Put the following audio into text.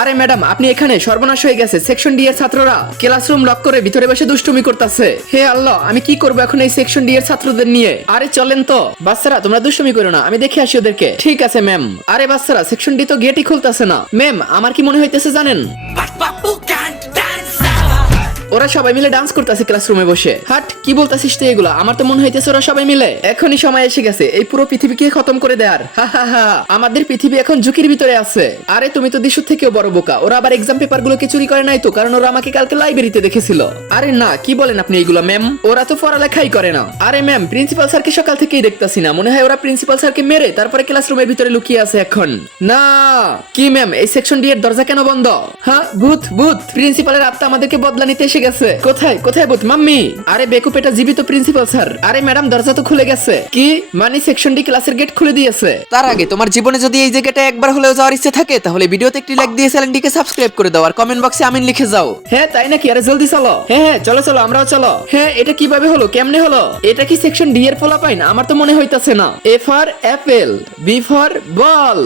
আরে ম্যাডাম আপনি এখানে, সর্বনাশ হয়ে গেছে। সেকশন ডি এর ছাত্ররা ক্লাসরুম লক করে ভিতরে বসে দুষ্টুমি করতেছে। হে আল্লাহ, আমি কি করবো এখন এই সেকশন ডি এর ছাত্রদের নিয়ে? আরে চলেন তো বাচ্চারা, তোমরা দুষ্টুমি করো না, আমি দেখে আসি ওদেরকে। ঠিক আছে ম্যাম। আরে বাচ্চারা, সেকশন ডি তো গেটই খুলতেছে না। ম্যাম আমার কি মনে হইতেছে জানেন, ওরা সবাই মিলে ডান্স করতেছে ক্লাসরুমে বসে। হাট, কি বলতাছিস তুই এগুলা? আমার তো মনে হইতেছে ওরা সবাই মিলে। এখনই সময় এসে গেছে এই পুরো পৃথিবীকে খতম করে দেয়ার। হা হা হা, আমাদের পৃথিবী এখন ঝুঁকির ভিতরে আছে। আরে তুমি তো দিশুর থেকেও বড় বোকা। ওরা আবার এক্সাম পেপার গুলোকে চুরি করে নাই তো? কারণ ওরা আমাকে কালকে লাইব্রেরিতে দেখেছিল। আরে না, কি বলেন আপনি এইগুলা ম্যাম? ওরা তো পড়ালেখাই করে না। আরে ম্যাম, প্রিন্সিপাল স্যারকে সকাল থেকেই দেখতাছি না। মনে হয় ওরা প্রিন্সিপাল স্যারকে মেরে তারপরে ক্লাসরুমের ভিতরে লুকিয়ে আছে এখন। না কি ম্যাম, এই সেকশন ডি এর দরজা কেন বন্ধ? হ্যাঁ ভূত ভূত, প্রিন্সিপালের আত্মা আমাদেরকে বদলা নিতে এসে গেছে। কোথায় কোথায় ভূত মাম্মি? আরে বেকুপ, এটা জীবিত প্রিন্সিপাল স্যার। আরে ম্যাডাম, দরজা তো খুলে গেছে। কি মানে সেকশন ডি ক্লাসের গেট খুলে দিয়েছে? তার আগে তোমার জীবনে যদি এই জায়গাটা একবার হলেও যাওয়ার ইচ্ছে থাকে তাহলে ভিডিওতে একটি লাইক দিয়ে চ্যানেলটিকে সাবস্ক্রাইব করে দাও আর কমেন্ট বক্সে আমিন লিখে যাও। হ্যাঁ তাই নাকি? আরে জলদি চলো। হ্যাঁ হ্যাঁ চলো চলো, আমরাও চলো। হ্যাঁ এটা কিভাবে হলো, কেমনে হলো? এটা কি সেকশন ডি এর পোলাপাইন? আমার তো মনে হইতাছে না। A for apple, B for ball.